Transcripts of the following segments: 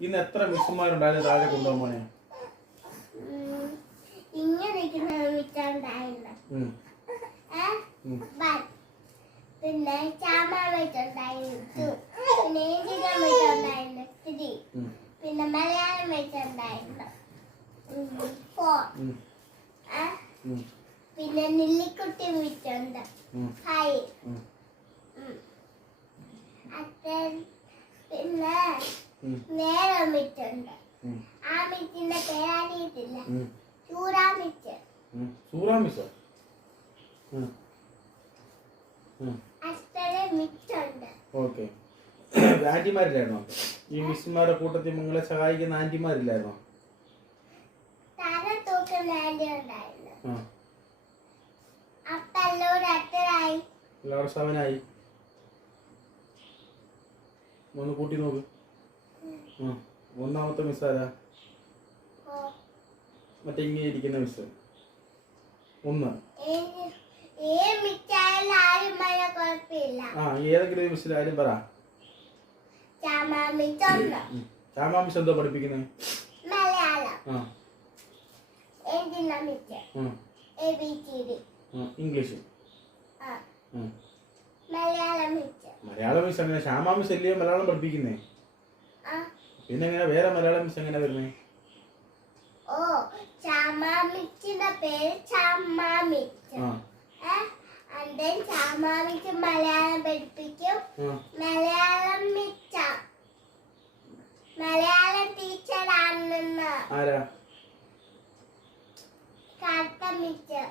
ഇന്ന് എത്ര മിസ്സുമാരുണ്ടായത് താഴെ കൊണ്ടുപോകാൻ. പിന്നെ വെച്ചുണ്ടായിരുന്നു പിന്നെ ഏഞ്ചിന വെച്ചുണ്ടായിരുന്നു ത്രീ പിന്നെ മലയാളം വെച്ചുണ്ടായിരുന്നു ഫോർ. ഉം. ഉം. പിന്നെ നെല്ലിക്കുട്ടി വെച്ചുണ്ട്. ഫൈവ്. പിന്നെ. നേരെ മിച്ചുണ്ട് ഉം. ആ മിറ്റിന്റെ പേരാനിയിട്ടില്ല. അച്ഛന് മിച്ചുണ്ട് ഓക്കെ. ആന്റിമാരില്ലായിരുന്നോ ഈ മിസ്സുമാരുടെ കൂട്ടത്തിൽ നിങ്ങളെ സഹായിക്കുന്ന ആന്റിമാരില്ലായിരുന്നോ എല്ലാവരും സെവനായി ഒന്ന് കൂട്ടി നോക്ക്. ഒന്നാമത്തെ മിസ് ആരാ? മറ്റേ ഇങ്ങനെ ഇരിക്കുന്ന മിസ് ഒന്ന്. ആ ഏതെങ്കിലും മിസ്സിൽ ആരും പറ. ചാമാ മിസ് എന്തോ പഠിപ്പിക്കുന്നത് ഇംഗ്ലീഷ്. മലയാളം മിസ് അങ്ങനെ ശ്യാമാ മിസ് അല്ലയോ മലയാളം പഠിപ്പിക്കുന്നേ? ആ പിന്നെ വേറെ മലയാളം മിസ് എങ്ങനെ വരുന്നേ? ഓ ചാമാമിച്ചിന്റെ പേര് ചാമാമിച്ച മിച്ച് ആ. ഏ അതെ ചാമ മിച്ച് മലയാളം പഠിപ്പിക്കും. മലയാളം മിച്ച മലയാളം ടീച്ചർ ആണെന്ന്. ആരാ? കറുത്ത മിച്ച്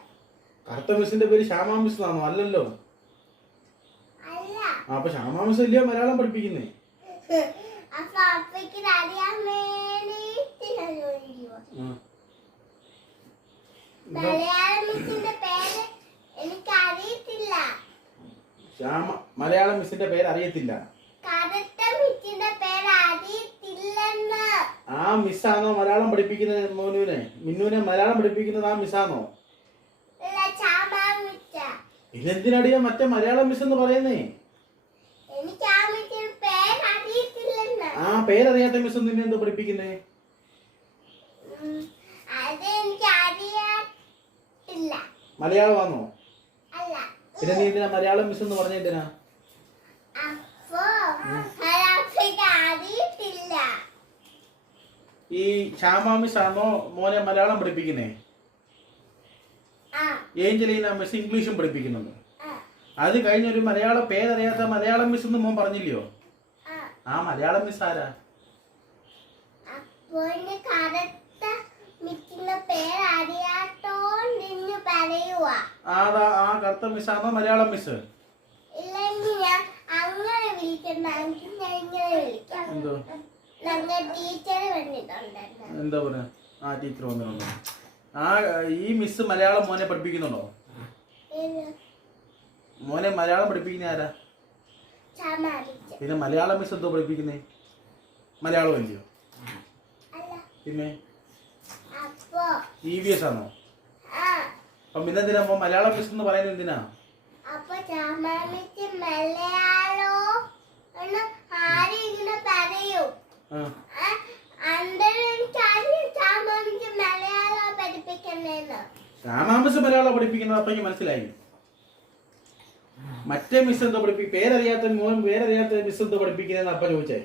കറുത്ത മിസ്സിന്റെ പേര് ശ്യാമാ മിസ് എന്നാണോ അല്ലല്ലോ. അപ്പൊ ശ്യാമാ മിസ് അല്ലയോ മലയാളം പഠിപ്പിക്കുന്നേ? മലയാളം മിസ്സിന്റെ പേര് അറിയത്തില്ല ശ്യാമ മലയാളം മിസ്സിന്റെ പേര് അറിയത്തില്ല. കറുത്ത മിസ്സിന്റെ പേര് അറിയത്തില്ലെന്ന്. ആ മിസ്സാണോ മലയാളം പഠിപ്പിക്കുന്നത് മോനുവിനെ? മിന്നുവിനെ മലയാളം പഠിപ്പിക്കുന്നത് ആ മിസ്സാണോ? ഇതെന്തിനടിയാ മറ്റേ മലയാളം മിസ് എന്ന് പറയുന്നേ എനിക്ക് ആ മിസ്സിന്റെ പേര് അറിയത്തില്ലെന്ന് ആ പേരറിയാത്ത മിസ് നിന്നെ എന്തോ പഠിപ്പിക്കുന്നേ? മലയാളമാണോ പിന്നെ നീ എന്തിനാ മലയാളം മിസ് എന്ന് പറഞ്ഞ എന്തിനാ? ഈ ശ്യാമ മിസ് ആണോ മോനെ മലയാളം പഠിപ്പിക്കുന്നേ? ഏഞ്ചലീന മിസ് ഇംഗ്ലീഷും പഠിപ്പിക്കുന്നുണ്ട്. അത് കഴിഞ്ഞൊരു മലയാള പേരറിയാത്ത മലയാളം മിസ് എന്ന് മോൻ പറഞ്ഞില്ലയോ? ആ മലയാളം മിസ് ആരാ? ആടാ ആ കറുത്ത മലയാളം മിസ് ഞാൻ ഇങ്ങനെ വിളിക്കാം. എന്തോ? എന്താ പറയാ ആ ടീച്ചർ വന്നിട്ടുണ്ട്. ആ ഈ മിസ് മലയാളം മോനെ പഠിപ്പിക്കുന്നുണ്ടോ? മോനെ മലയാളം പഠിപ്പിക്കുന്ന ആരാ? പിന്നെ മലയാളം മിസ് എന്തോ പഠിപ്പിക്കുന്നേ? മലയാളം അല്ലയോ? അല്ല പിന്നെ? ഇ വി എസ് ആണോ? അപ്പൊ പിന്നെ എന്തിനാ മലയാളം മിസ് എന്ന് പറയുന്നത് എന്തിനാ? മലയാളോ പഠിപ്പിക്കുന്നത് അപ്പൊ എനിക്ക് മനസ്സിലായി. മറ്റേ മിസ് എന്തോ പഠിപ്പി പേരറിയാത്ത മോൻ പേരറിയാത്ത മിസ് എന്തോ പഠിപ്പിക്കുന്നതെന്ന് അപ്പ ചോദിച്ചേ.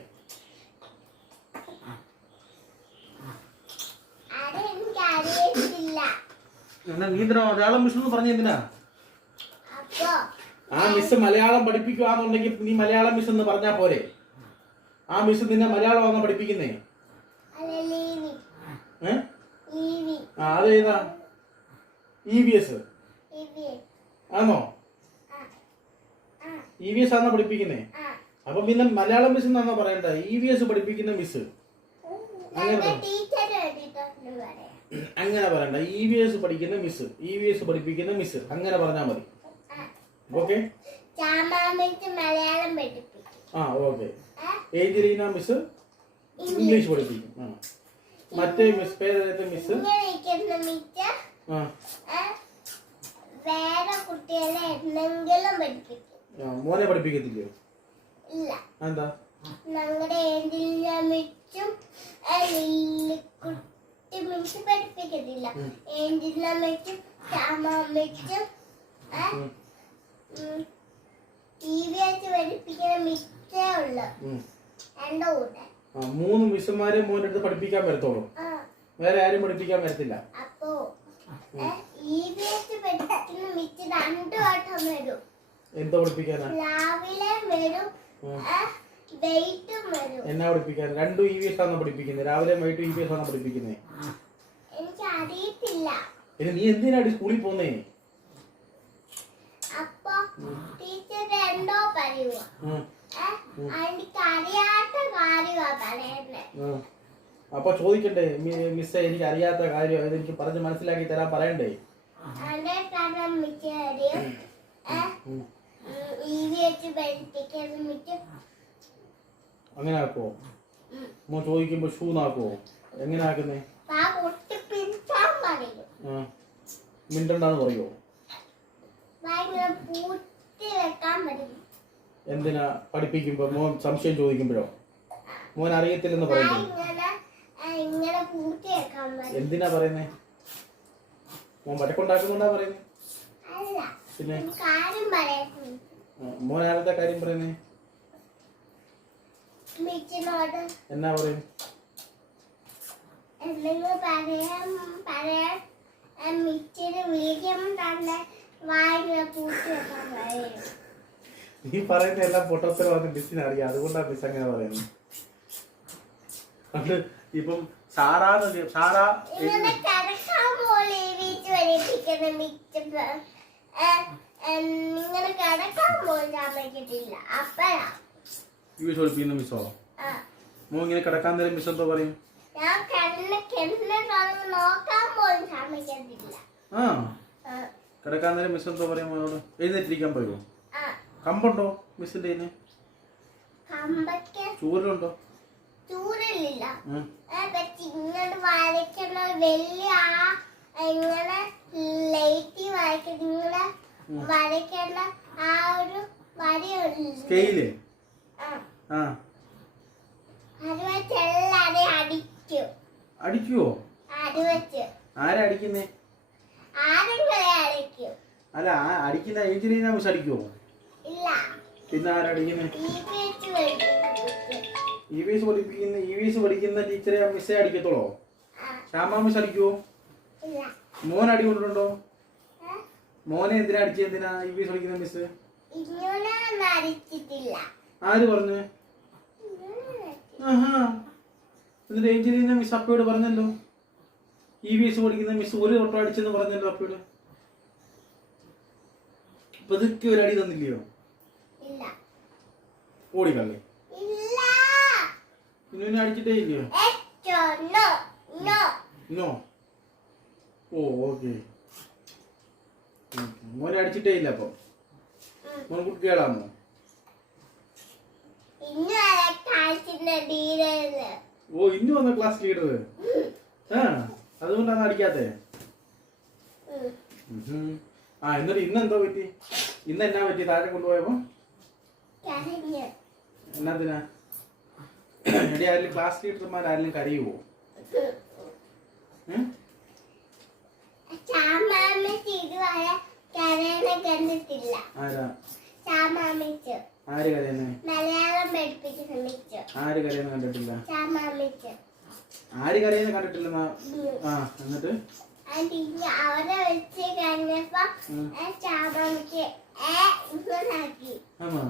എന്നാ നീ എന്തിനാ മലയാളം മിസ് എന്ന് പറഞ്ഞ എന്തിനാ? ആ മിസ് മലയാളം പഠിപ്പിക്കുകയാണെന്നുണ്ടെങ്കിൽ നീ മലയാളം മിസ് എന്ന് പറഞ്ഞാ പോരെ. ആ മിസ് നിന്നെ മലയാളം ആണോ പഠിപ്പിക്കുന്നേ ആ അതേതാ? E V S. ആണോ? ഇ വി എസ് ആണോ പഠിപ്പിക്കുന്നേ? അപ്പൊ പിന്നെ മലയാളം മിസ് എന്നാണോ പറയണ്ട? ഇ വി എസ് പഠിപ്പിക്കുന്ന മിസ് അങ്ങനെ പറയണ്ട. ഇ വി എസ് പഠിക്കുന്ന മിസ് ഇ വി എസ് പഠിപ്പിക്കുന്ന മിസ് അങ്ങനെ പറഞ്ഞാൽ മതി. ഓക്കെ ആ ഓക്കെ ഏത് ഏഞ്ചലീന മിസ് ഇംഗ്ലീഷ് പഠിപ്പിക്കും. ആ. മറ്റേ മിസ് പേരത്തെ മിസ് വേറെ കുട്ടികളെ എന്തെങ്കിലും പഠിപ്പിക്കും. ആ, മോനെ പഠിപ്പിക്കത്തില്ലയോ? എന്താ ഞങ്ങളുടെ ഏഞ്ചലിന മിച്ചും കുട്ടി മിസ് പഠിപ്പിക്കത്തില്ല. ഉം. ഏഞ്ചിലമ്മയ്ക്കും ശ്യാമമ്മയ്ക്കും ഉം. ടി വി വെച്ച് പഠിപ്പിക്കുന്ന മിസ്സേ ഉള്ളു. എന്റെ കൂടെ മൂന്ന് മിസ്സുമാരെ മോന്റെ അടുത്ത് പഠിപ്പിക്കാൻ വരത്തോളൂ വേറെ ആരും പഠിപ്പിക്കാൻ വരത്തില്ല. അപ്പോ ഈ പഠിപ്പിക്കുന്ന മിസ് രണ്ടു വട്ടം വരും. എന്തോ പഠിപ്പിക്കാനാ? രാവിലെ വരും എന്നാ പഠിപ്പിക്കാൻ രണ്ടും ഇ വി എസ് ആണോ പഠിപ്പിക്കുന്നത് രാവിലെ വൈകിട്ട് ഇ വി എസ് ആണോ പഠിപ്പിക്കുന്നത് എനിക്ക് അറിയത്തില്ല ഇനി നീ എന്തിനാ സ്കൂളിൽ പോന്നേ അപ്പൊ ടീച്ചർ എന്തോ. എനിക്ക് അറിയാത്ത കാര്യമാ പറയുന്നത് ഉം. അപ്പൊ ചോദിക്കണ്ടേ മിസ് മിസ്സേ എനിക്ക് അറിയാത്ത കാര്യം എനിക്ക് പറഞ്ഞ് മനസ്സിലാക്കി തരാൻ പറയണ്ടേ? അതിന്റെ കാരണം മിക്ക അങ്ങനെ ആക്കോ മോ ചോദിക്കുമ്പോ ഷൂ നാക്കോ എങ്ങനെ ആക്കുന്നേ? മിണ്ടണ്ടെന്ന് പറയോ? എന്തിനാ പഠിപ്പിക്കുമ്പോ? മോൻ സംശയം ചോദിക്കുമ്പോഴോ? മോൻ അറിയത്തില്ലെന്ന് പറയുന്നു എന്തിനാ പറയുന്നേ? മോൻ വടക്കുണ്ടാക്കുന്നുണ്ടാ പറയുന്നേ? കാര്യം പിന്നെ മോൻ ആരത്തെ കാര്യം പറയുന്നേ? എന്നാ പറയും? എന്തെങ്കിലും പറയാൻ പറയാൻ മിച്ചിന് വീര്യം തന്നെ വായിങ്ങനെ പൂട്ടി വെക്കാൻ പറയും. നീ പറയുന്ന എല്ലാം പൊട്ടത്തരമാണ് മിസ്സിന് അറിയാം. അതുകൊണ്ടാണ് മിസ് അങ്ങനെ പറയുന്നത് അത് ഇപ്പം സാറാന്ന് സാറാ മിച്ചം കിടക്കാൻ പോലും സമ്മതിക്കത്തില്ല അപ്പഴാ. ഇവ പഠിപ്പിക്കുന്ന മിസ്സോ മോ ഇങ്ങനെ കിടക്കാൻ നേരം മിസ് എന്തോ പറയും? ഞാൻ കിടന്ന് കിടന്ന് കിടന്ന് നോക്കാൻ പോലും സമ്മതിക്കത്തില്ല. ആ. കിടക്കാൻ നേരം മിസ് എന്തോ പറയും മോനോട്. എഴുന്നേറ്റിരിക്കാൻ പറയുമോ കമ്പുണ്ടോ മിസ്സിന്റെ കയ്യിന് കമ്പൊക്കെ ചൂരലുണ്ടോ? ചൂരലില്ല. പക്ഷെ ഇങ്ങനെ വരയ്ക്കുന്ന വലിയ ആ ഇങ്ങനെ ലൈറ്റ് ഇങ്ങനെ വരയ്ക്കേണ്ട വരയുണ്ട് സ്കെയിൽ? ആ. അടിക്കുവോ? ആരടിക്കുന്നേ അല്ല അടിക്കുന്ന ഏഞ്ചലീന മിസ് അടിക്കുവോ? പിന്നെ ആരടിക്കുന്നേ ഇ വി എസ് പഠിപ്പിക്കുന്ന ഇ വി എസ് പഠിക്കുന്ന ടീച്ചറെ മിസ്സേ അടിക്കത്തുള്ളോ? ആ. ശ്യാമ മിസ് അടിക്കുവോ? മോൻ അടി കൊണ്ടിട്ടുണ്ടോ? ഏ? മോനെ എന്തിനാ അടിച്ചത് എന്തിനാ? ഇ ശ്രമിക്കുന്ന മിസ് ആര് പറഞ്ഞു? എന്നിട്ട് ഏഞ്ചലീന മിസ് അപ്പയോട് പറഞ്ഞല്ലോ. എസ് പഠിക്കുന്ന മിസ് ഒരു തൊട്ടോ അടിച്ചെന്ന് പറഞ്ഞല്ലോ അപ്പയോട്. പതുക്കെ ഒരു അടി തന്നില്ലയോ? ഇല്ല. ഓടിക്കള്ളേ ഇല്ല. ഇന്നു അടിച്ചിട്ടേ ഇല്ലയോ? നോ. Oh okay. മോനെ അടിച്ചിട്ടേ ഇല്ല അപ്പൊ മോൻ ഡീലത് ഓ ഇന്ന് വന്ന ക്ലാസ് ലീഡർ ആ അതുകൊണ്ടാണ് അടിക്കാത്തെ. ആ എന്നിട്ട് ഇന്ന് എന്തോ പറ്റി? ഇന്ന് എന്നാ പറ്റി? താഴെ കൊണ്ടുപോയപ്പോ? എന്നാത്തിനാ എടി ആരെങ്കിലും ക്ലാസ് ലീഡർമാർ ആരെങ്കിലും കരയുവോ? ഉം? കണ്ടിട്ടില്ല. ആരാ? ശ്യാമാമിച്ചു ആര് കരയുന്നേ മലയാളം പഠിപ്പിച്ച് ശ്രമിച്ചു. ആര് കരയുന്ന കണ്ടിട്ടില്ല? ശ്യാമാമിച്ചു ആര് കരയുന്ന കണ്ടിട്ടില്ല ആ എന്നിട്ട്? അവരെ വെച്ച് കഴിഞ്ഞപ്പോ ശ്യാമാമിക്ക് ആക്കി ആണോ?